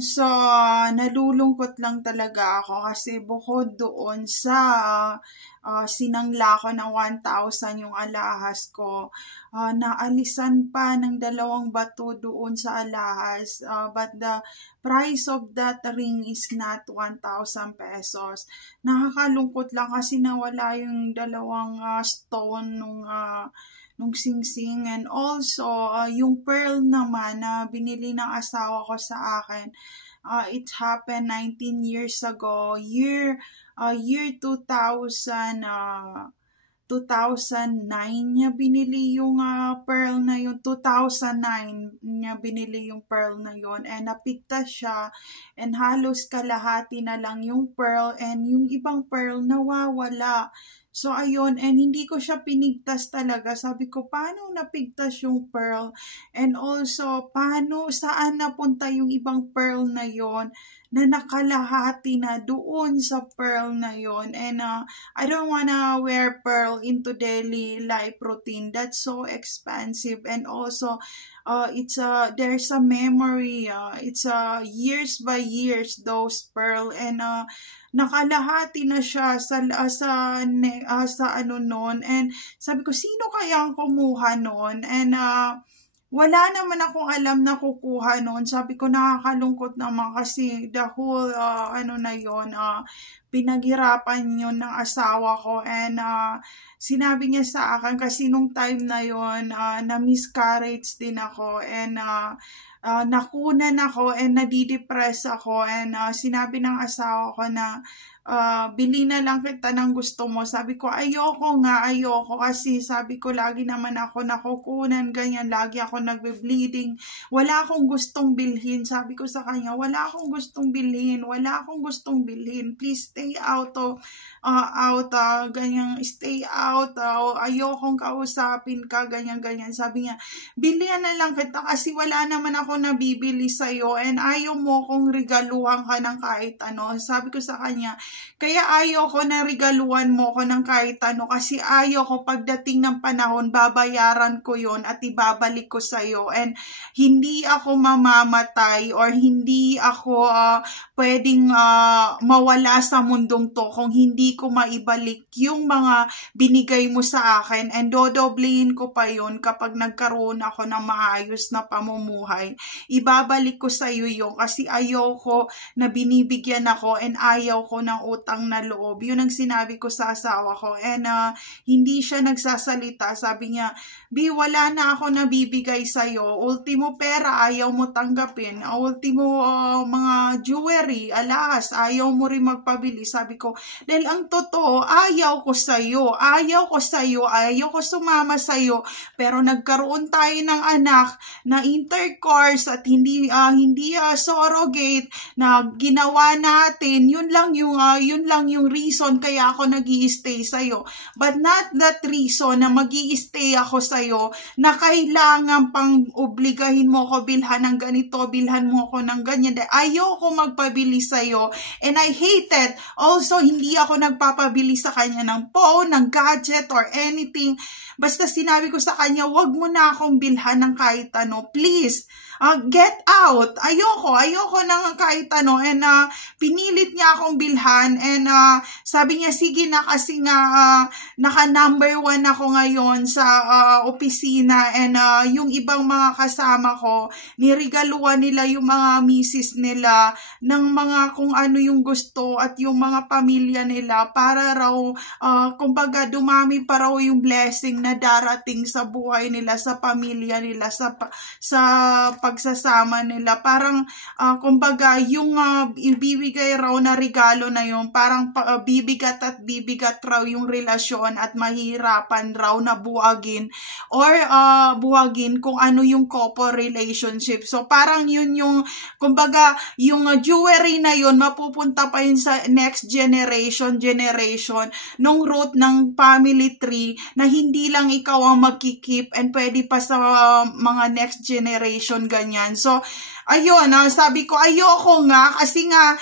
So, nalulungkot lang talaga ako kasi bukod doon sa sinangla ko ng 1,000 yung alahas ko, naalisan pa ng 2 bato doon sa alahas. But the price of that ring is not 1,000 pesos. Nakakalungkot lang kasi nawala yung 2 stone nung singsing, and also yung pearl naman na binili ng asawa ko sa akin. It happened 19 years ago, year 2000, 2009 niya binili yung pearl na yun. 2009 niya binili yung pearl na yun, and napigtas siya, and halos kalahati na lang yung pearl, and yung ibang pearl nawawala. So, ayun, and hindi ko siya pinigtas talaga. Sabi ko, paano napigtas yung pearl? And also, saan napunta yung ibang pearl na yon na nakalahati na doon sa pearl na yon? And I don't wanna wear pearl into daily life routine. That's so expensive. And also, there's a memory. It's years by years, those pearl. And nakalahati na siya sa ano noon, and sabi ko, sino kaya ang kumuha noon? And wala naman akong alam na kukuha noon. Sabi ko, nakakalungkot naman kasi the whole na yon, pinaghirapan yun ng asawa ko, and sinabi niya sa akin kasi nung time na yon, na miscarriage din ako, and nakunan ako, and nadidepress ako, and sinabi ng asawa ko na bili na lang kita ng gusto mo. Sabi ko, ayoko kasi sabi ko, lagi naman ako nakukunan, ganyan, lagi ako nagbe-bleeding, wala akong gustong bilhin. Sabi ko sa kanya, wala akong gustong bilhin, please stay out, ganyan, stay out, ayokong kausapin ka, ganyan. Sabi niya, bilihan na lang kita kasi wala naman ako nabibili sa'yo, and ayaw mo kong regaluhan ka ng kahit ano. Sabi ko sa kanya, kaya ayaw ko na regaluhan mo ko ng kahit ano kasi ayaw ko pagdating ng panahon babayaran ko yon at ibabalik ko sa'yo, and hindi ako mamamatay or hindi ako pwedeng mawala sa mundong to kung hindi ko maibalik yung mga binigay mo sa akin, and dodoblehin ko pa yon kapag nagkaroon ako ng maayos na pamumuhay. Ibabalik ko sa iyo yun kasi ayaw ko na binibigyan ako, and ayaw ko ng utang na loob. Yun ang sinabi ko sa asawa ko, and hindi siya nagsasalita. Sabi niya, Bi, wala na ako nabibigay sa'yo. Ultimo pera, ayaw mo tanggapin. Ultimo mga jewelry, alahas, ayaw mo rin magpabili. Sabi ko, dahil ang totoo, ayaw ko sumama sa'yo. Pero nagkaroon tayo ng anak na intercourse at hindi surrogate na ginawa natin. Yun lang yung reason kaya ako nag-i-stay sa'yo. But not that reason na mag-i-stay ako sa'yo na kailangan pang obligahin mo ko bilhan ng ganito, bilhan mo ko ng ganyan. Ayoko magpabili sa'yo, and I hate it. Also, hindi ako nagpapabili sa kanya ng phone, ng gadget, or anything. Basta sinabi ko sa kanya, wag mo na akong bilhan ng kahit ano. Please, get out. Ayoko nang kahit ano, and pinilit niya akong bilhan, and sabi niya, sige na kasi nga naka number 1 ako ngayon sa opisina, and yung ibang mga kasama ko, niregaluhan nila yung mga misis nila ng mga kung ano yung gusto at yung mga pamilya nila para raw, kumbaga dumami pa raw yung blessing na darating sa buhay nila, sa pamilya nila, sa pagsasama nila. Parang kumbaga yung ibibigay raw na regalo na yun, parang bibigat raw yung relasyon at mahirapan raw na buwagin or buwagin kung ano yung couple relationship. So parang yun yung kumbaga yung jewelry na yun mapupunta pa yun sa next generation nung root ng family tree na hindi lang ikaw ang magkikip, and pwede pa sa mga next generation, ganyan. So ayun, sabi ko, ayoko nga, kasi nga,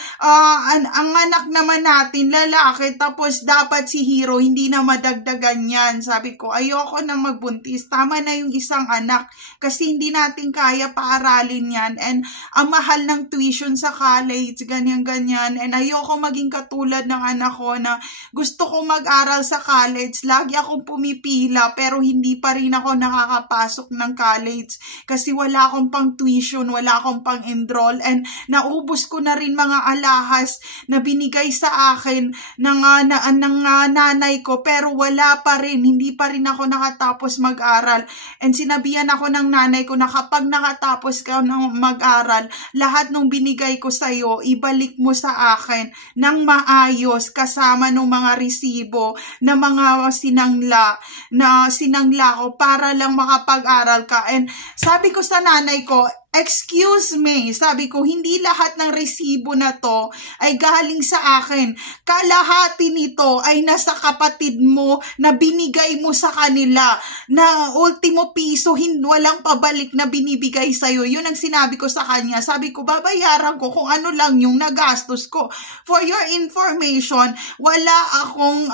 ang anak naman natin, lalaki, tapos dapat si Hero, hindi na madagdagan yan. Sabi ko, ayoko na magbuntis, tama na yung isang anak, kasi hindi natin kaya paaralin yan, and ang mahal ng tuition sa college, ganyan-ganyan, and ayoko maging katulad ng anak ko na gusto kong mag-aral sa college, lagi akong pumipila, pero hindi pa rin ako nakakapasok ng college, kasi wala akong pang tuition, wala akong pang-enroll, and naubos ko na rin mga alahas na binigay sa akin ng nanay ko, pero wala pa rin, hindi pa rin ako nakatapos mag-aral. And sinabihan ako ng nanay ko na kapag nakatapos ka ng mag-aral, lahat ng binigay ko sa'yo, ibalik mo sa akin ng maayos, kasama ng mga resibo na mga sinangla ko para lang makapag-aral ka. And sabi ko sa nanay ko, excuse me, sabi ko, hindi lahat ng resibo na to ay galing sa akin. Kalahati nito ay nasa kapatid mo na binigay mo sa kanila, na ultimo piso, walang pabalik na binibigay sa'yo. Yun ang sinabi ko sa kanya. Sabi ko, babayaran ko kung ano lang yung nagastos ko. For your information, wala akong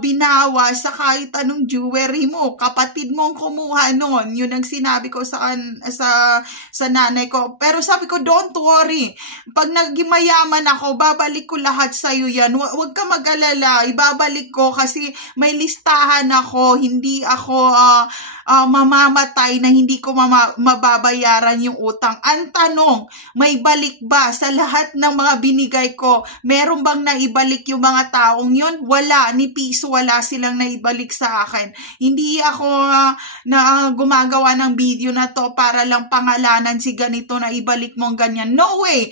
binawa sa kahit anong jewelry mo. Kapatid mong kumuha nun. Yun ang sinabi ko sa nanay ko. Pero sabi ko, don't worry. Pag nagmayaman ako, babalik ko lahat sa'yo yan. Huwag ka mag-alala. Ibabalik ko kasi may listahan ako. Hindi ako mamamatay na hindi ko mababayaran yung utang. Ang tanong, may balik ba sa lahat ng mga binigay ko? Meron bang naibalik yung mga taong yun? Wala. Ni piso wala silang naibalik sa akin. Hindi ako na gumagawa ng video na to para lang pangalanan si ganito na ibalik mong ganyan. No way!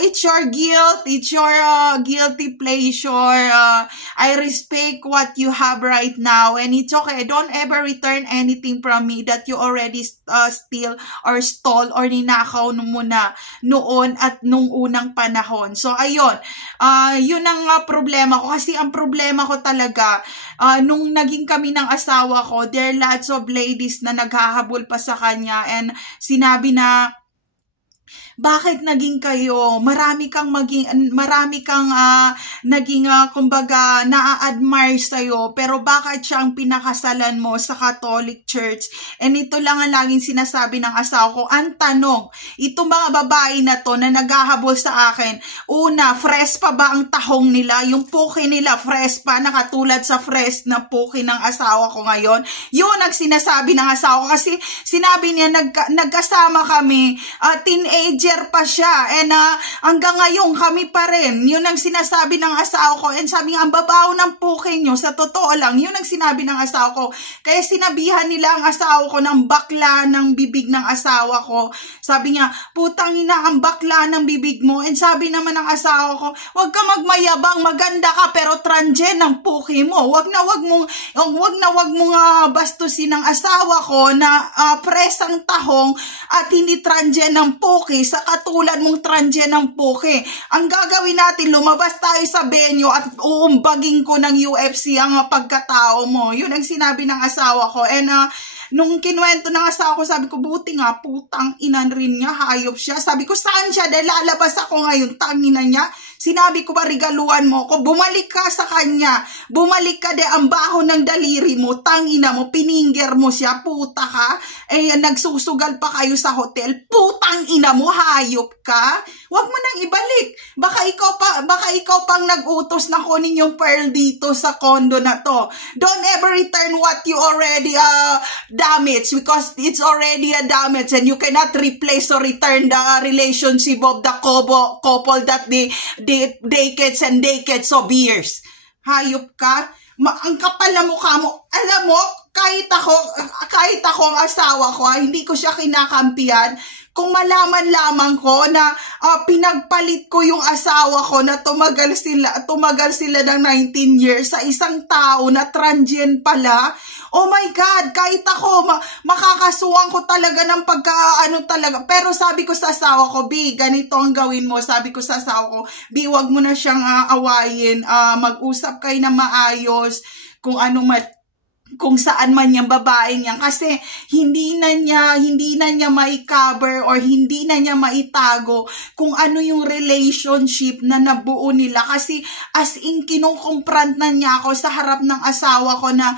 It's your guilt. It's your guilty pleasure. I respect what you have right now, and it's okay. Don't ever return anything from me that you already steal or stole or ninakaw mo na noon at nung unang panahon. So, ayun. Yun ang problema ko. Kasi ang problema ko talaga, nung naging kami ng asawa ko, there are lots of ladies na naghahabol pa sa kanya, and sinabi na, bakit naging kayo? Marami kang naging kumbaga na-admire sa'yo, pero bakit siya ang pinakasalan mo sa Catholic Church? And ito lang ang laging sinasabi ng asawa ko. Ang tanong, itong mga babae na to na naghahabol sa akin, una, fresh pa ba ang tahong nila? Yung puki nila, fresh pa, nakatulad sa fresh na puki ng asawa ko ngayon? Yun ang sinasabi ng asawa ko, kasi sinabi niya, nagkasama kami, teenager pa siya, and hanggang ngayon kami pa rin. Yun ang sinasabi ng asawa ko, and sabi nga, ang babaw ng puki nyo, sa totoo lang, yun ang sinabi ng asawa ko. Kaya sinabihan nila ang asawa ko ng bakla ng bibig ng asawa ko. Sabi niya, putang ina, ang bakla ng bibig mo. And sabi naman ng asawa ko, wag ka magmayabang, maganda ka, pero transgen ang puki mo. Wag na wag mong bastusin ng asawa ko na presang tahong at hindi transgen ng puki sa katulad mong transgen ng puki. Ang gagawin natin, lumabas tayo sa venue at uumbagin ko ng UFC ang pagkatao mo. Yun ang sinabi ng asawa ko. And nung kinuwento ng asawa ko, sabi ko, buti nga, putang inan rin niya, hayop siya. Sabi ko, saan siya? Dahil lalabas ako ngayon, tangina niya. Sinabi ko ba, regaluan mo ko? Bumalik ka sa kanya. Bumalik ka de, ang baho ng daliri mo, tangina mo, pininger mo siya, puta ka. Nagsusugal pa kayo sa hotel, putang ina mo, hayop ka. Huwag mo nang ibalik. Baka ikaw pang nag-utos na kunin yung pearl dito sa condo na to. Don't ever return what you already damaged, because it's already a damage, and you cannot replace or return the relationship of the couple that decades and decades of years. Hayop ka. Ang kapal na mukha mo. Alam mo, kahit ako ang asawa ko, hindi ko siya kinakampihan. Kung malaman lamang ko na pinagpalit ko yung asawa ko na tumagal sila ng 19 years sa isang tao na transgen pala, oh my God, kahit ako, makakasuhan ko talaga ng talaga. Pero sabi ko sa asawa ko, B, ganito ang gawin mo. Sabi ko sa asawa ko, B, wag mo na siyang awayin. Mag-usap kayo na maayos. Kung ano kung saan man yung babaeng yan, kasi hindi na niya mai-cover or hindi na niya maitago kung ano yung relationship na nabuo nila, kasi as in kinukumprant na niya ako sa harap ng asawa ko na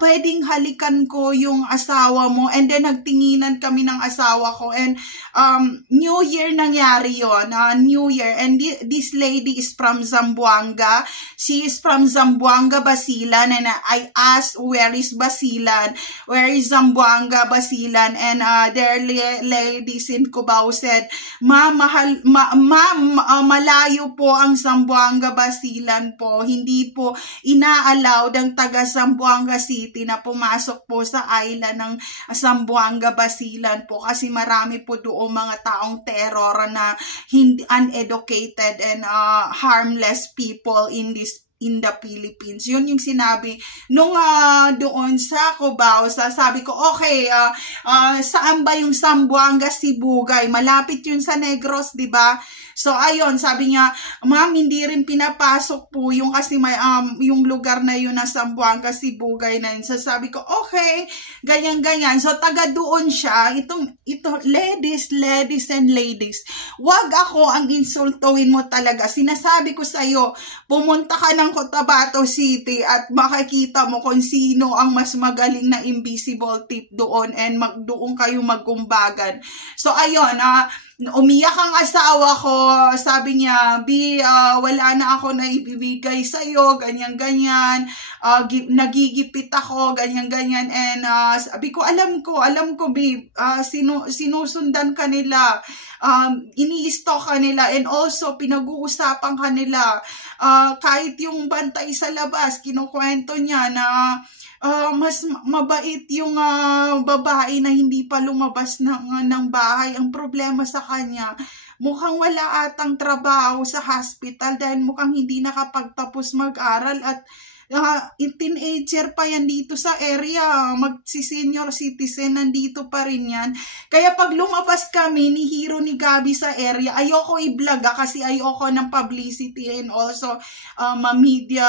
pwedeng halikan ko yung asawa mo, and then nagtinginan kami ng asawa ko, and New Year nangyari yon, New Year, and this lady is from Zamboanga. She is from Zamboanga, Basilan, and I asked where is Basilan, where is Zamboanga, Basilan, and their ladies in Cubao said, ma'am, malayo po ang Zamboanga, Basilan po, hindi po ina-allow ng taga Zamboanga City na pumasok po sa island ng Zamboanga, Basilan po, kasi marami po doon mga taong terror na hindi uneducated and harmless people in the Philippines. Yun yung sinabi nung doon sa Cubao. Sabi ko, okay, saan ba yung Zamboanga, Sibugay? Malapit yun sa Negros, di ba? So, ayun, sabi niya, ma'am, hindi rin pinapasok po yung, kasi may, yung lugar na yun na Zamboanga, Sibugay na yun. So, sabi ko, okay, ganyan. So, taga doon siya. Ito, ladies and ladies, wag ako ang insultuhin mo talaga. Sinasabi ko sa'yo, pumunta ka ng Cotabato City at makikita mo kung sino ang mas magaling na invisible tip doon, and doon kayo magkumbagan. So, ayun, umiyak ang asawa ko, sabi niya, B, wala na ako na ibibigay sa'yo, ganyan, nagigipit ako, ganyan, and sabi ko, alam ko, B, sinusundan ka nila, ini-stalk ka nila, and also, pinag-uusapan ka nila, kahit yung bantay sa labas, kinukwento niya na, mas mabait yung babae na hindi pa lumabas ng bahay. Ang problema sa kanya, mukhang wala atang trabaho sa hospital dahil mukhang hindi nakapagtapos mag-aral, at teenager pa yan dito sa area, magsi-senior citizen, nandito pa rin yan. Kaya pag lumabas kami ni Hero ni Gabi sa area, ayoko i-vlog kasi ayoko ng publicity, and also ma-media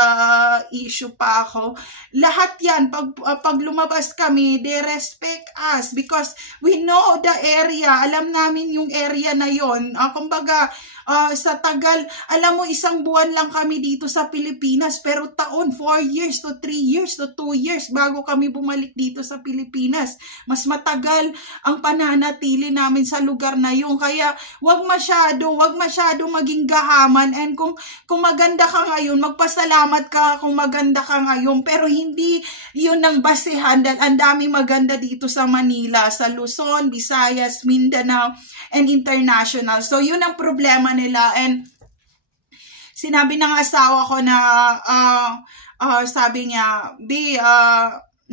issue pa ako. Lahat yan, pag lumabas kami, they respect us because we know the area, alam namin yung area na yon. Kumbaga, sa tagal, alam mo, isang buwan lang kami dito sa Pilipinas, pero taon, 4 years to 3 years to 2 years bago kami bumalik dito sa Pilipinas. Mas matagal ang pananatili namin sa lugar na yun. Kaya wag masyado maging gahaman, and kung maganda ka ngayon, magpasalamat ka kung maganda ka ngayon, pero hindi yun ang basehan, dahil ang dami maganda dito sa Manila, sa Luzon, Visayas, Mindanao, and international. So yun ang problema nila, and sinabi ng asawa ko na sabi niya, B,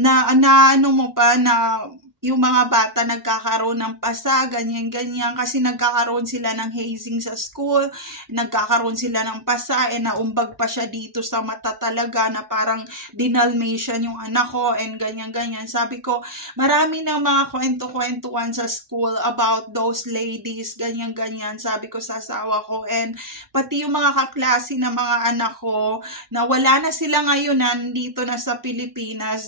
na ano mo pa na yung mga bata nagkakaroon ng pasa, ganyan, kasi nagkakaroon sila ng hazing sa school, nagkakaroon sila ng pasa, naumbag pa siya dito sa mata talaga, na parang dinalmation yung anak ko, and ganyan. Sabi ko, marami ng mga kwento-kwentuan sa school about those ladies, ganyan, sabi ko sa asawa ko, and pati yung mga kaklase na mga anak ko, na wala na sila ngayon, nandito na sa Pilipinas,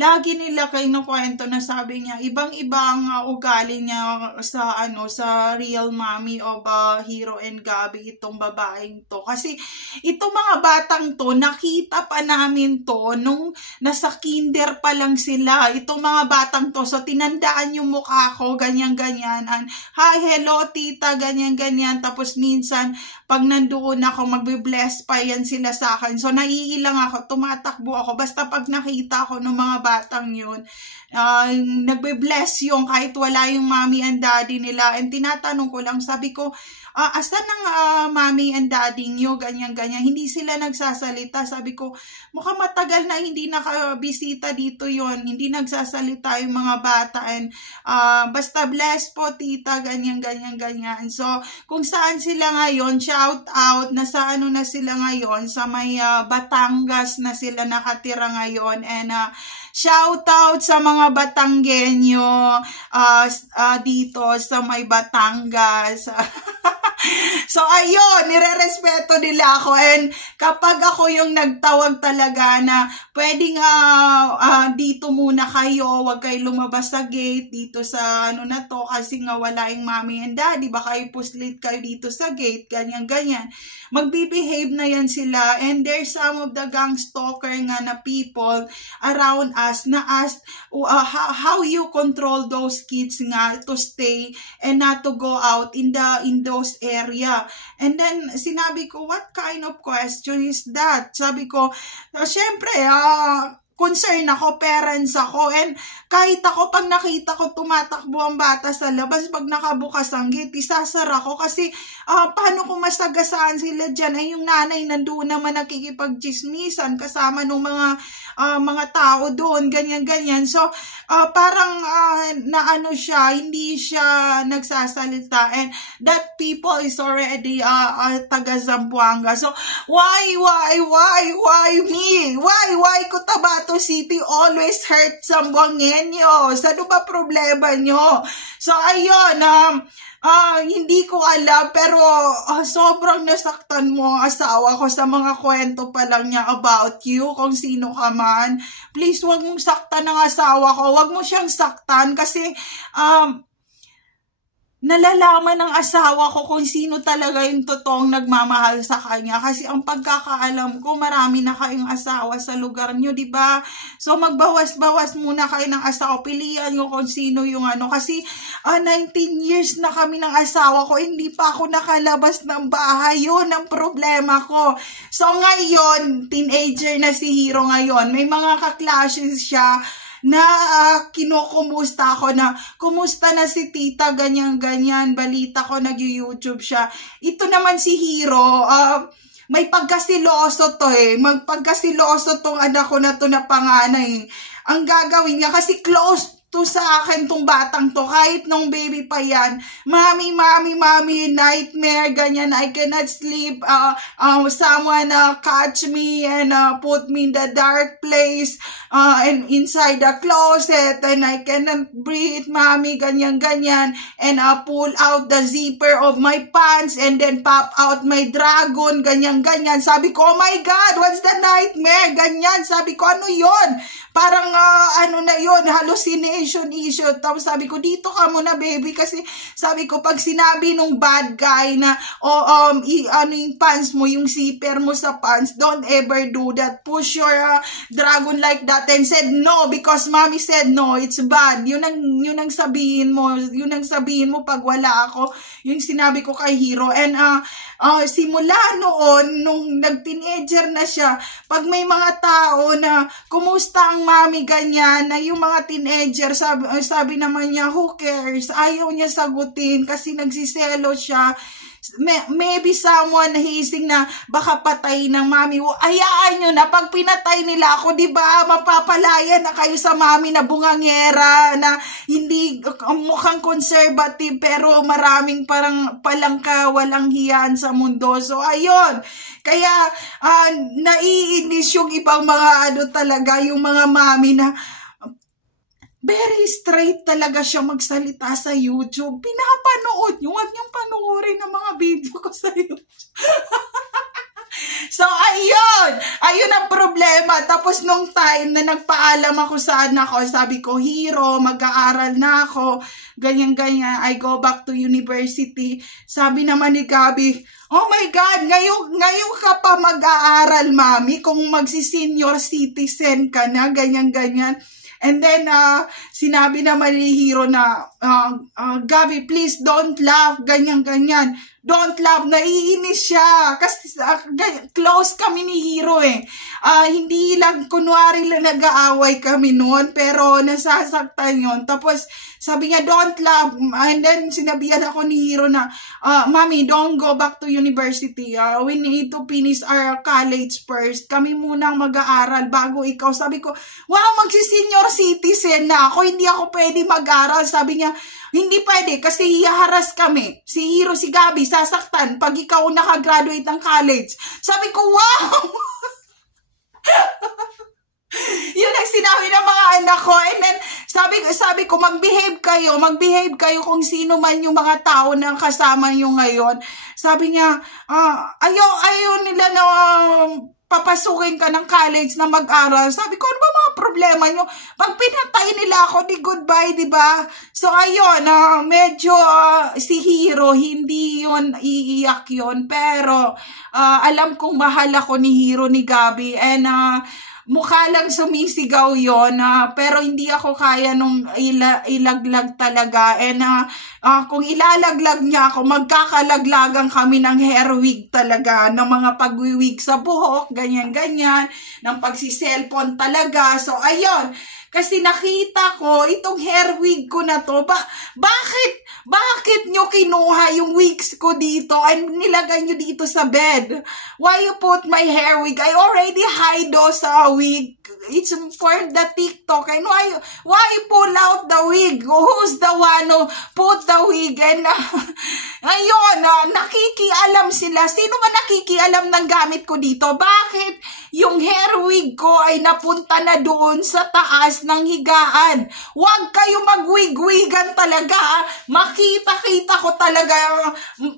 lagi nila kayo kwento na sabi niya, ibang-ibang ugali niya sa real mommy of Hero and Gabi, itong babaeng to. Kasi itong mga batang to, nakita pa namin to nung nasa kinder pa lang sila. Itong mga batang to, so tinandaan yung mukha ko, ganyan. Hi, hello tita, ganyan. Tapos minsan, pag nandoon ako, magbe-bless pa yan sila sa akin. So naiilang ako, tumatakbo ako. Basta pag nakita ko ng mga batang yun, nagbe-bless yung kahit wala yung mommy and daddy nila, and tinatanong ko lang, sabi ko, asan ang mommy and daddy nyo, ganyan, hindi sila nagsasalita. Sabi ko, mukhang matagal na hindi nakabisita dito yon, hindi nagsasalita yung mga bata, and basta bless po tita, ganyan. So kung saan sila ngayon, shout out, nasa ano na sila ngayon, sa may Batangas na sila nakatira ngayon, and shout out sa mga Batanggenyo dito sa may Batangas. So ayun, nirerespeto nila ako, and kapag ako yung nagtawag talaga na pwedeng dito muna kayo, wag kayo lumabas sa gate dito sa ano na to kasi nga wala yung mommy and daddy, baka ipuslit kayo dito sa gate, ganyan. Magbibehave na yan sila, and there's some of the gang stalker nga na people around us na ask how you control those kids nga to stay and not to go out in those area. And then sinabi ko, what kind of question is that? Sabi ko, syempre concern ako, parents ako, and kahit ako pag nakita ko tumatakbo ang bata sa labas, pag nakabukas ang gate, isasara ko kasi paano kung masagasaan sila dyan, ay yung nanay nandoon naman nakikipagchismisan kasama ng mga tao doon, ganyan. So parang naano siya, hindi siya nagsasalita, and that people is already taga Zamboanga. So why me? Why Cotabato City always hurt Zamboangueños? Ano ba problema nyo? So ayun, hindi ko alam, pero sobrang nasaktan mo ang asawa ko sa mga kwento pa lang niya about you, kung sino ka man. Please, wag mong saktan ang asawa ko. Wag mo siyang saktan kasi nalalaman ng asawa ko kung sino talaga yung totoong nagmamahal sa kanya. Kasi ang pagkakaalam ko, marami na kayong asawa sa lugar nyo, di ba? So magbawas-bawas muna kayo ng asawa. Pilihan nyo kung sino yung ano. Kasi 19 years na kami ng asawa ko, hindi pa ako nakalabas ng bahay. Yun ang problema ko. So ngayon, teenager na si Hero ngayon. May mga kaklashes siya na kinukumusta ako na, kumusta na si tita, ganyan, balita ko nag-YouTube siya. Ito naman si Hero, may pagkasiloso to magpagkasiloso tong anak ko na to na panganay. Ang gagawin niya, kasi close to sa akin tong batang to, kahit nung baby pa yan, mommy, nightmare, ganyan, I cannot sleep, someone catch me and put me in the dark place, and inside the closet, and I cannot breathe, mommy, ganyan, and pull out the zipper of my pants, and then pop out my dragon, ganyan. Sabi ko, oh my God, what's the nightmare? Ganyan, sabi ko, ano yon? Parang ano na yon, hallucination issue. Tapos sabi ko, dito ka muna baby, kasi sabi ko, pag sinabi nung bad guy na ano yung pants mo, yung zipper mo sa pants, don't ever do that. Push your dragon like that, and said no because mommy said no, it's bad. Yun ang sabihin mo, pag wala ako. Yung sinabi ko kay Hero. And simula noon, nung nag-teenager na siya, pag may mga tao na kumusta ang mami, ganyan, na yung mga teenager, sabi naman niya, who cares? Ayaw niya sagutin kasi nagsiselo siya. Maybe someone hising na baka patay ng mami. Ayaan nyo na, pag pinatay nila ako, di ba, mapapalaya na kayo sa mami na bungangera, na hindi mukhang conservative, pero maraming palang walang hiyan sa mundo. So, ayun. Kaya, naiinis yung ibang mga talaga, yung mga mami na very straight talaga siya magsalita sa YouTube. Pinapanood nyo. Huwag niyong panoorin ang mga video ko sa YouTube. So, ayun. Ayun ang problema. Tapos, nung time na nagpaalam ako sa anak ko, sabi ko, Hero, mag-aaral na ako. Ganyan. I go back to university. Sabi naman ni Gabi, oh my God, ngayon ka pa mag-aaral, mami, kung magsi-senior citizen ka na, ganyan. And then, sinabi naman ni Hero na, Gabi, please don't laugh, ganyan. Don't laugh, naiinis siya. Kasi close kami ni Hero hindi lang, kunwari lang nag-aaway kami noon, pero nasasaktan yun. Tapos, sabi niya, don't laugh. And then, sinabihan ako ni Hero na, Mommy, don't go back to university. We need to finish our college first. Kami munang mag-aaral bago ikaw. Sabi ko, wow, magsi-senior citizen na ako. Hindi ako pwede mag-aaral. Sabi niya, hindi pwede kasi hiharas kami. Si Hero, si Gabi, sasaktan pag ikaw nakagraduate ng college. Sabi ko, wow! Yun ang sinabi ng mga anak ko. And then, sabi ko, mag-behave kayo kung sino man yung mga tao na kasama nyo ngayon. Sabi niya, ayaw nila na papasukin ka ng college na mag-aral. Sabi ko, ano ba mga problema nyo? Pag pinatay nila ako, di goodbye, di ba? So, ayun, medyo si Hiro, hindi yun, iiyak yun. Pero, alam kong mahal ako ni Hiro, ni Gabi. And, mukha lang sumisigaw yon, pero hindi ako kaya nung ilaglag talaga. And kung ilalaglag niya ako, magkakalaglagan kami ng hair wig talaga, ng mga pagwiwig sa buhok, ganyan-ganyan, ng pagsiselfon talaga. So, ayun, kasi nakita ko, itong hair wig ko na to, bakit nyo kinuha yung wigs ko dito and nilagay nyo dito sa bed? Why you put my hair wig? I already hide those wig. It's for the TikTok. And why pull out the wig? Who's the one who put the wig? And ayun, nakikialam sila. Sino ba nakikialam ng gamit ko dito? Bakit yung hair wig ko ay napunta na doon sa taas ng higaan? Huwag kayo magwig-wigan talaga. Makita-kita ko talaga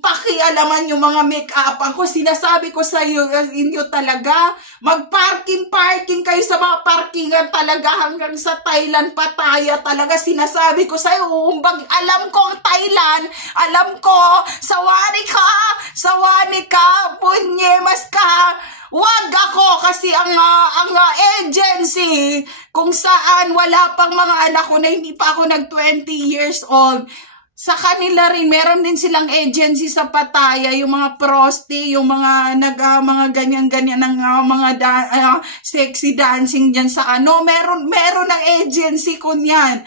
pakialaman yung mga make-up ako. Sinasabi ko sa inyo talaga, mag-parking kayo sa mga parkingan talaga hanggang sa Thailand, Pattaya talaga. Sinasabi ko sa iyo, alam ko ang Thailand, alam ko, sawani ka, punyemas ka. Wag ako kasi ang agency kung saan wala pang mga anak ko na hindi pa ako nag 20 years old. Sa kanila rin, meron din silang agency sa Pattaya, yung mga prosti, yung mga mga ganyan-ganyan ng mga sexy dancing dyan sa meron ng agency ko niyan.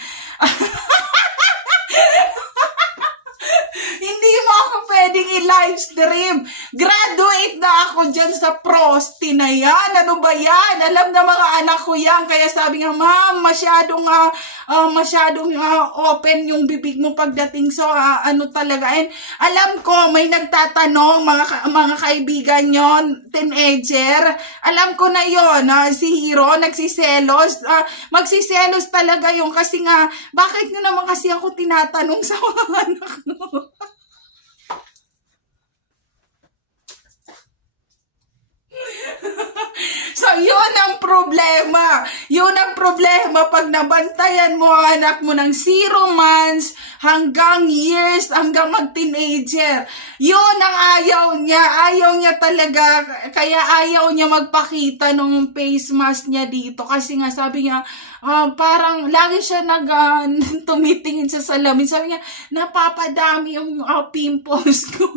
Hindi mo ako pwedeng i-live stream. Graduate na ako dyan sa prosti na yan. Ano ba yan? Alam na mga anak ko yan. Kaya sabi nga, ma'am, masyadong open yung bibig mo pagdating sa ano talaga. And alam ko, may nagtatanong, mga kaibigan yon, teenager. Alam ko na yon, si Hiro, nagsiselos. Magsiselos talaga yung kasi nga, bakit nyo naman kasi ako tinatanong sa mga anak mo? So, yun ang problema. Yun ang problema pag nabantayan mo ang anak mo ng 0 months hanggang years, hanggang mag-teenager. Yun ang ayaw niya. Ayaw niya talaga. Kaya ayaw niya magpakita ng face mask niya dito. Kasi nga sabi niya, parang lagi siya tumitingin sa salamin. Sabi niya, napapadami yung pimples ko.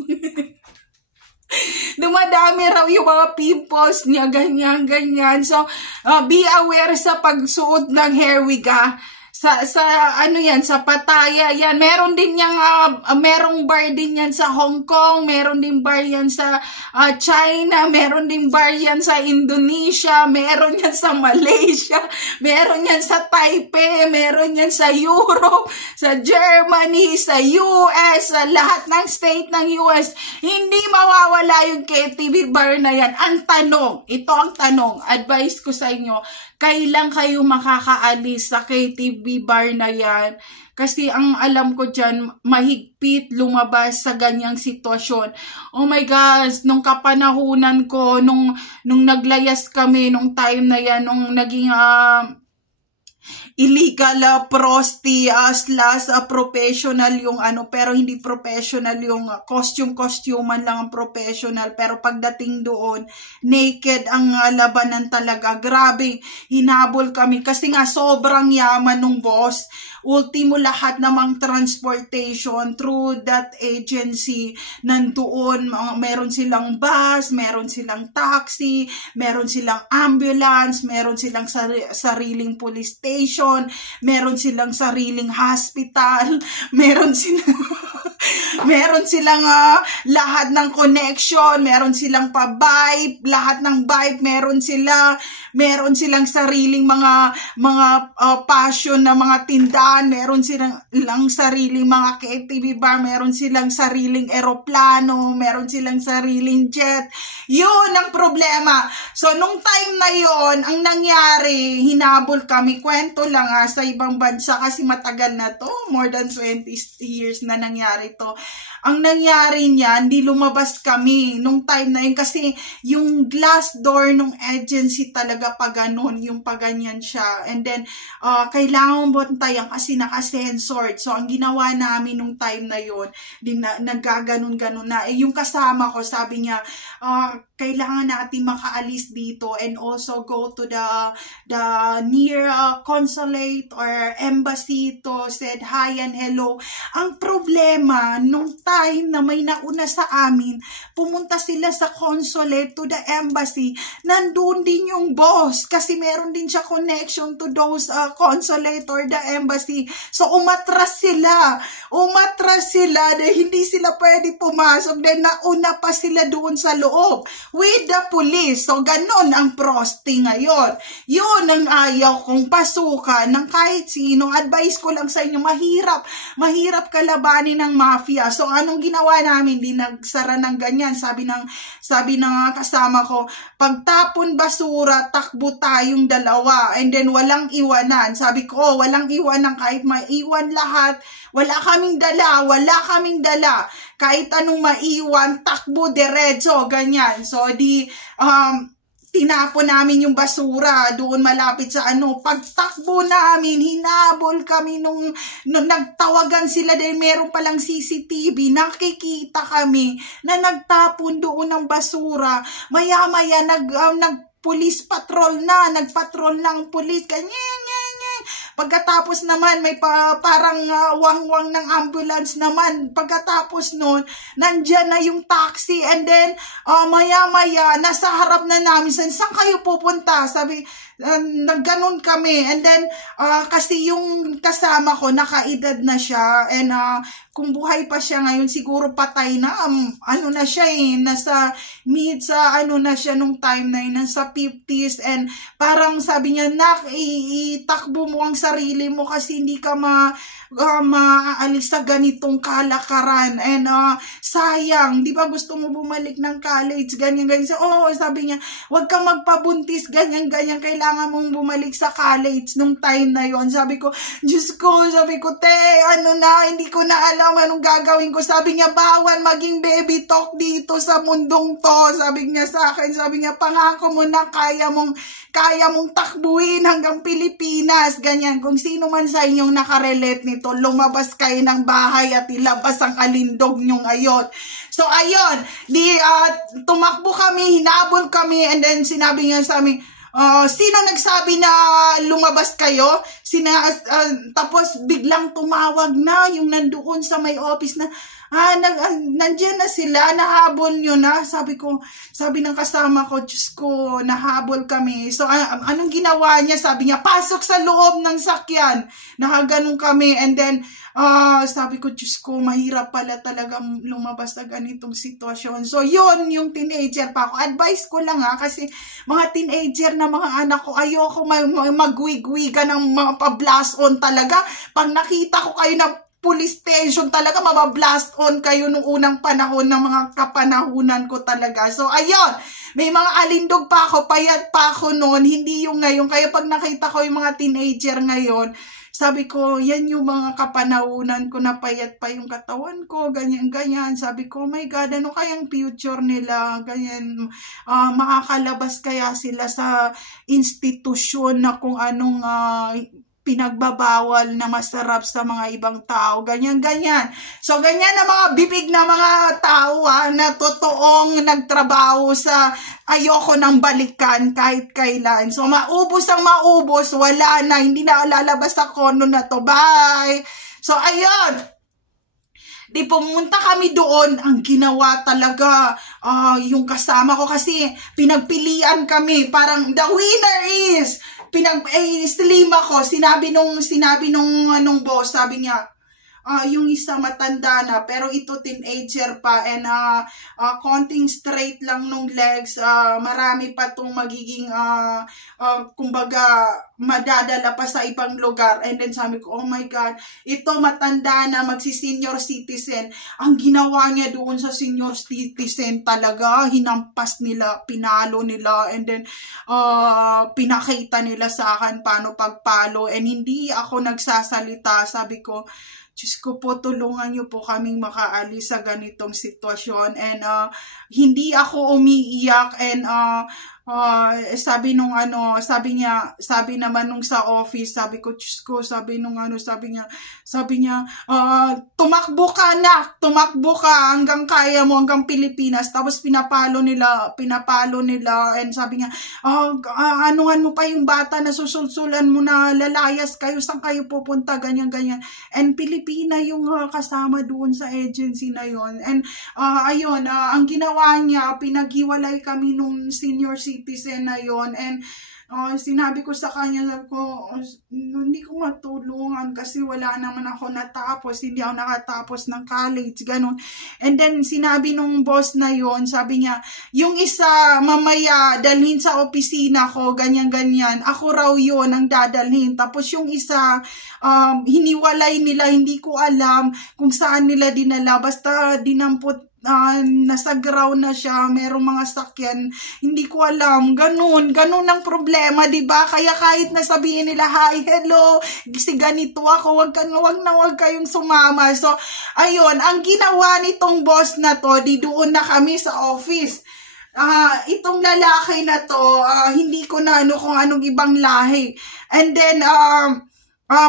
Dumadami raw yung mga pimples niya, ganyan. So, be aware sa pagsuot ng hair wig, sa ano yan, sa Pattaya yan. Meron din yang merong bar din yan sa Hong Kong, meron din bar yan sa China, meron din bar yan sa Indonesia, meron yan sa Malaysia, meron yan sa Taipei, meron yan sa Europe, sa Germany, sa US, sa lahat ng state ng US. Hindi mawawala yung KTV bar na yan. Ang tanong, ito ang tanong, advice ko sa inyo, kailan kayo makakaalis sa KTV bar na yan? Kasi ang alam ko dyan, mahigpit lumabas sa ganyang sitwasyon. Oh my gosh, nung kapanahunan ko, nung naglayas kami, nung time na yan, nung naging illegal prosti slash professional yung pero hindi professional yung costume-costuman lang ang professional, pero pagdating doon naked ang labanan talaga. Grabe, hinabol kami kasi nga sobrang yaman nung boss. Ultimo lahat namang transportation through that agency nandoon. Meron silang bus, meron silang taxi, meron silang ambulance, meron silang sariling police station, meron silang sariling hospital, meron silang Meron silang lahat ng connection, meron silang pa-vibe, lahat ng vibe, meron silang sariling mga passion na mga tindahan, meron silang sariling mga KTV bar, meron silang sariling eroplano, meron silang sariling jet. Yun ang problema. So, nung time na yon, ang nangyari, hinabol kami, kwento lang sa ibang bansa kasi matagal na to, more than 20 years na nangyari to. Ang nangyari niyan, hindi lumabas kami nung time na yun kasi yung glass door nung agency talaga pag ganun, yung pag ganyan siya. And then, kailangan bantayan kasi naka-censored. So, ang ginawa namin nung time na yun, naggaganon-ganon na. Yung kasama ko, sabi niya, kailangan natin makaalis dito and also go to the near consulate or embassy to said hi and hello. Ang problema, nung time na may nauna sa amin, pumunta sila sa consulate to the embassy, nandun din yung boss kasi meron din siya connection to those consulate or the embassy. So umatras sila dahil hindi sila pwede pumasok dahil nauna pa sila doon sa loob with the police. So ganon ang prosti ngayon. Yun ang ayaw kong pasukan ng kahit sino. Advice ko lang sa inyo, mahirap kalabanin ng mafia. So anong ginawa namin? Di nagsara ng ganyan. Sabi ng kasama ko, pagtapon basura, takbo tayong dalawa. And then walang iwanan. Sabi ko, walang iwanan kahit maiwan lahat. Wala kaming dala. Kahit anong maiwan, takbo diretso, ganyan. So tinapon namin yung basura doon malapit sa pagtakbo namin, hinabol kami nung nagtawagan sila dahil meron palang CCTV, nakikita kami na nagtapon doon ng basura. Maya-maya police patrol na, nagpatrol ng police, ganyan. Pagkatapos naman, may parang wang-wang ng ambulance naman. Pagkatapos nun, nandyan na yung taxi. And then, maya-maya, nasa harap na namin. Saan kayo pupunta? Sabi, nagganon kami. And then, kasi yung kasama ko, nakaedad na siya. And kung buhay pa siya ngayon, siguro patay na. Na siya nasa na siya nung time na yun, nasa 50s. And parang sabi niya, itakbo mo ang sarili mo kasi hindi ka maaalis sa ganitong kalakaran. And sayang, di ba gusto mo bumalik ng college, ganyan. So, sabi niya, wag kang magpabuntis, ganyan, kailangan mong bumalik sa college nung time na yon. Sabi ko, Diyos ko, te, hindi ko na alam anong gagawin ko. Sabi niya, bawal maging baby talk dito sa mundong to. Sabi niya sa akin, pangako mo na kaya mong takbuhin hanggang Pilipinas, ganyan. Kung sino man sa inyong nakarelate nito, lumabas kayo ng bahay at ilabas ang alindog nyo ngayon. So, ayun, tumakbo kami, hinabol kami, and then sinabi niya sa amin, sino nagsabi na lumabas kayo? Tapos biglang tumawag na yung nandoon sa may office na, nandiyan na sila, nahabol nyo na. Sabi ng kasama ko, Diyos ko, nahabol kami. So, anong ginawa niya? Sabi niya, pasok sa loob ng sakyan. Nakaganon kami. And then, sabi ko, Diyos ko, mahirap pala talagang lumabas sa ganitong sitwasyon. So, yun, yung teenager pa ako. Advice ko lang kasi mga teenager na mga anak ko, ayoko magwigwigan ng mga pa-blast on talaga. Pag nakita ko kayo ng police station talaga, mabablast on kayo nung unang panahon ng mga kapanahunan ko talaga. So, ayun, may mga alindog pa ako, payat pa ako noon, hindi yung ngayon. Kaya pag nakita ko yung mga teenager ngayon, sabi ko, yan yung mga kapanahunan ko na payat pa yung katawan ko, ganyan. Sabi ko, oh my God, ano kayang future nila? Ganyan, makakalabas kaya sila sa institusyon na kung anong pinagbabawal na masarap sa mga ibang tao, ganyan. So, ganyan na mga bibig na mga tao na totoong nagtrabaho sa ayoko nang balikan kahit kailan. So, maubos, wala na, hindi na lalabas sa kono na to. Bye! So, ayun! Di pumunta kami doon, ang ginawa talaga, yung kasama ko kasi pinagpilian kami, parang the winner is, slim ako, sinabi nung boss, sabi niya, yung isa matanda na, pero ito teenager pa, and konting straight lang nung legs, marami pa itong magiging, kumbaga, madadala pa sa ibang lugar. And then sabi ko, oh my God, ito matanda na, magsi-senior citizen. Ang ginawa niya doon sa senior citizen talaga, hinampas nila, pinalo nila, and then pinakita nila sa akin paano pagpalo, and hindi ako nagsasalita. Sabi ko, Diyos ko po, tulungan niyo po kaming makaalis sa ganitong sitwasyon. And hindi ako umiiyak, and sabi nung sabi naman nung sa office, sabi ko, Diyos ko, sabi niya, tumakbo ka hanggang kaya mo, hanggang Pilipinas. Tapos pinapalo nila, and sabi niya, anuhan mo pa yung bata na susulsulan mo na lalayas kayo, saan kayo pupunta, ganyan. And Pilipina yung kasama doon sa agency na yon. And ayun, ang ginawa niya, pinaghiwalay kami nung senior citizen na yon. And sinabi ko sa kanya, hindi ko matulungan kasi wala naman ako natapos, hindi ako nakatapos ng college, ganun. And then sinabi nung boss na yon, sabi niya, yung isa mamaya dalhin sa opisina ko, ganyan, ako raw yon ang dadalhin. Tapos yung isa, hiniwalay nila, hindi ko alam kung saan nila dinala, basta dinampot, nasa ground na siya, merong mga sakyan, hindi ko alam, ganun ang problema, diba? Kaya kahit nasabihin nila, hi, hello, si ganito ako, wag kayong sumama. So, ayun, ang ginawa nitong boss na to, di doon na kami sa office. Itong lalaki na to, hindi ko na kung anong ibang lahi. And then,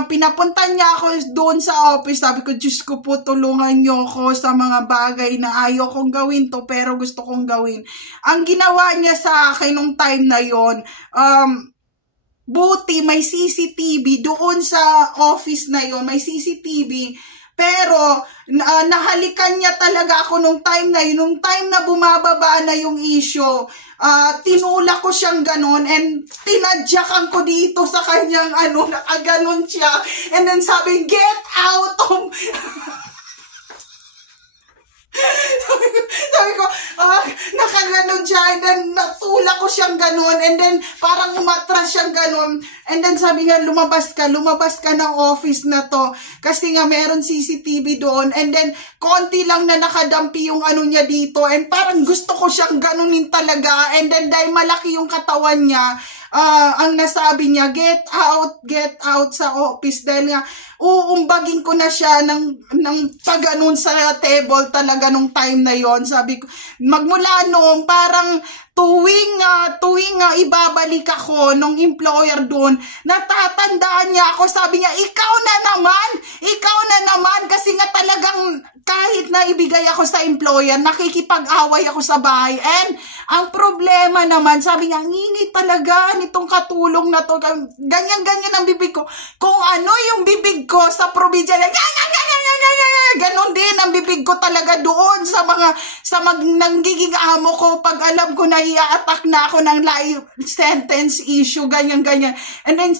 pinapunta niya ako doon sa office. Sabi ko, Diyos ko po, tulungan niyo ako sa mga bagay na ayaw kong gawin to, pero gusto kong gawin. Ang ginawa niya sa akin nung time na yon, buti may CCTV doon sa office na yon, may CCTV. Pero nahalikan niya talaga ako nung time na yun, nung time na bumababa na yung issue. Tinulak ko siyang ganon, and tinadyakan ko dito sa kanyang nakaganon siya. And then sabi, get out of... sabi ko, nakaganon siya, and then natulak ko siyang ganon, and then parang umatras siyang ganon, and then sabi nga, lumabas ka ng office na to, kasi nga meron CCTV doon, and then konti lang na nakadampi yung niya dito, and parang gusto ko siyang ganunin talaga, and then dahil malaki yung katawan niya, ang nasabi niya, get out sa office, dahil nga, uumbagin ko na siya ng paganon sa table talaga nung time na yon. Sabi ko, magmula noon, parang tuwing ibabalik ako nung employer doon, natatandaan niya ako, sabi niya, ikaw na naman, kasi nga talagang kahit na ibigay ako sa employer, nakikipag-away ako sa bahay. And ang problema naman, sabi niya, ngingi talaga nitong katulong na to, ganyan ang bibig ko. Kung ano yung bibig ko sa probinsya, ganon din ang bibig ko talaga doon sa nanggiging amo ko pag alam ko na i-attack na ako ng life sentence issue, ganyan. And then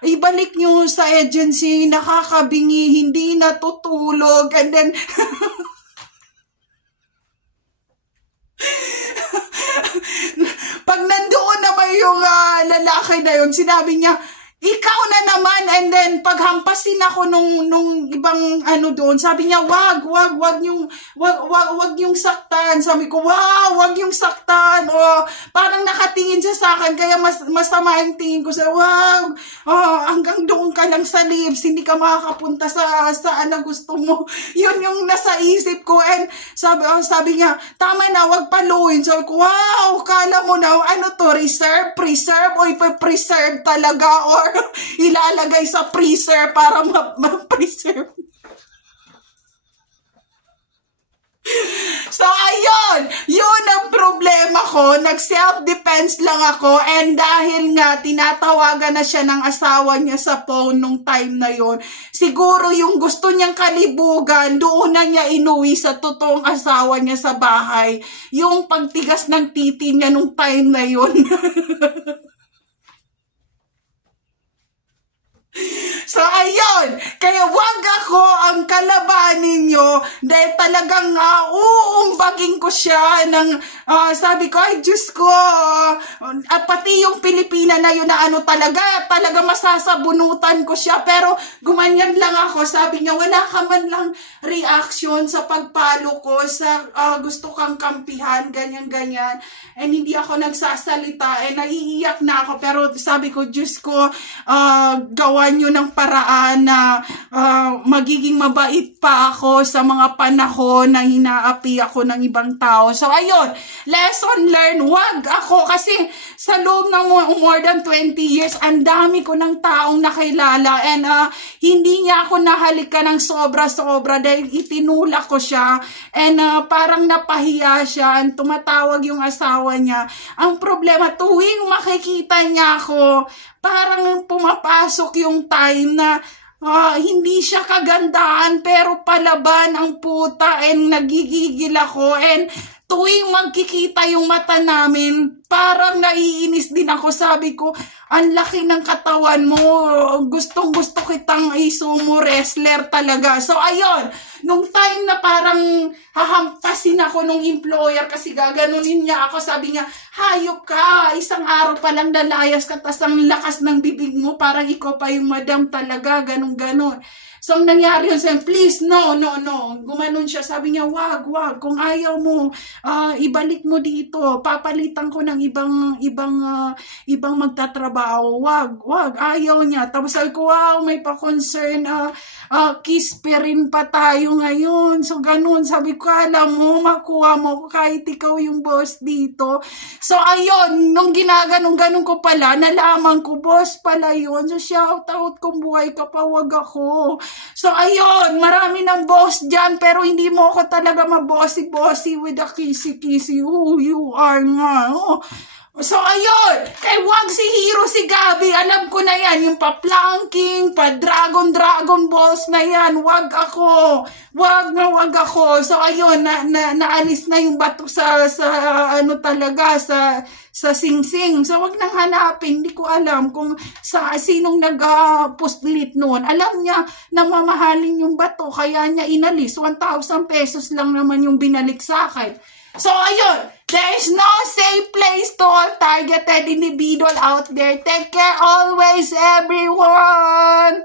ibalik nyo sa agency, nakakabingi, hindi natutulog, and then pag nandoon naman yung lalaki na yun, sinabi niya, ikaw na naman, and then paghampasin ako nung ibang doon, sabi niya, wag yung saktan. Sabi ko, wow, wag yung saktan. Parang nakatingin siya sa akin, kaya masama yung tingin ko sa, wag, hanggang doon ka lang sa lips, hindi ka makakapunta sa saan na gusto mo. Yun yung nasa isip ko, and sabi niya, tama na, wag paluin. Sabi ko, wow, kala mo na, preserve, o ipa-preserve talaga, or ilalagay sa freezer para ma-preserve. So, ayun, yun ang problema ko. Nag-self-defense lang ako, and dahil nga tinatawagan na siya ng asawa niya sa phone nung time na yon, siguro yung gusto niyang kalibugan, doon na niya inuwi sa totoong asawa niya sa bahay. Yung pagtigas ng titi niya nung time na yon. So, ayun. Kaya wag ako ang kalabanin nyo dahil talagang uumbagin ko siya ng, sabi ko, ay Diyos ko, pati yung Pilipina na yun na talaga masasabunutan ko siya. Pero gumanyan lang ako. Sabi niya, wala ka man lang reaction sa pagpalo ko, sa gusto kang kampihan, ganyan. And hindi ako nagsasalita, and naiiyak na ako. Pero sabi ko, Diyos ko, gawa nyo ng paraan na magiging mabait pa ako sa mga panahon na hinaapi ako ng ibang tao. So, ayun, lesson learned, wag ako kasi sa loob ng more than 20 years, ang dami ko ng taong nakilala, and hindi niya ako nahalika ng sobra-sobra dahil itinulak ko siya, and parang napahiya siya, and tumatawag yung asawa niya. Ang problema, tuwing makikita niya ako, parang pumapasok yung time na hindi siya kagandahan pero palaban ang puta, and nagigigil ako, and tuwing magkikita yung mata namin, parang naiinis din ako. Sabi ko, ang laki ng katawan mo, gustong-gusto kitang isumo wrestler talaga. So, ayun, nung time na parang hahampasin ako nung employer kasi gaganunin niya ako, sabi niya, hayop ka, isang araw pa lang nalayas ka, tas ang lakas ng bibig mo, parang ikaw pa yung madam talaga, ganun. So, ang nangyari yun, sabi, please, no. Gumanon siya, sabi niya, wag, kung ayaw mo, ibalik mo dito, papalitan ko ng ibang magtatrabaho, wag, ayaw niya. Tapos sabi ko, wow, may pa-concern, kiss pa rin pa tayo ngayon. So, ganun, sabi ko, alam mo, makuha mo kahit ikaw yung boss dito. So, ayun, nung ganun ko pala, nalaman ko, boss pala yun. So, shout out kung buhay ka pa, wag ako. So, ayun, marami ng boss dyan, pero hindi mo ako talaga mabossy with a kissy, who you are nga. So, ayun, kay wag si Hero, si Gabi, alam ko na yan, yung pa-planking, pa-dragon boss na yan, wag ako. So, ayun, naalis na yung bato sa singsing. So, wag nang hanapin, hindi ko alam kung sinong nag-postlit noon. Alam niya na mamahalin yung bato, kaya niya inalis. 1,000 pesos lang naman yung binalik sa akin. So, ayun, there is no safe place to all targeted individual out there. Take care always, everyone!